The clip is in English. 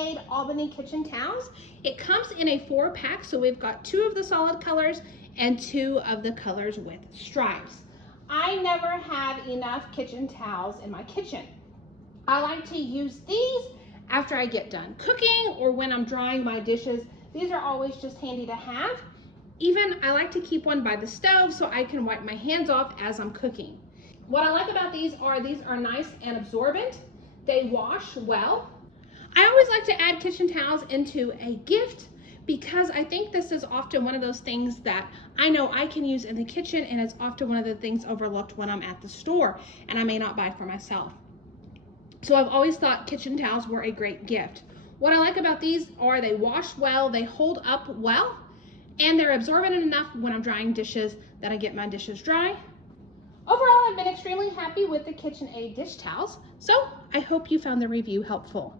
KitchenAid Albany Kitchen Towels. It comes in a 4-pack, so we've got 2 of the solid colors and 2 of the colors with stripes. I never have enough kitchen towels in my kitchen. I like to use these after I get done cooking or when I'm drying my dishes. These are always just handy to have. Even I like to keep one by the stove so I can wipe my hands off as I'm cooking. What I like about these are nice and absorbent. They wash well. I always like to add kitchen towels into a gift because I think this is often one of those things that I know I can use in the kitchen, and it's often one of the things overlooked when I'm at the store and I may not buy for myself. So I've always thought kitchen towels were a great gift. What I like about these are they wash well, they hold up well, and they're absorbent enough when I'm drying dishes that I get my dishes dry. Overall, I've been extremely happy with the KitchenAid dish towels, so I hope you found the review helpful.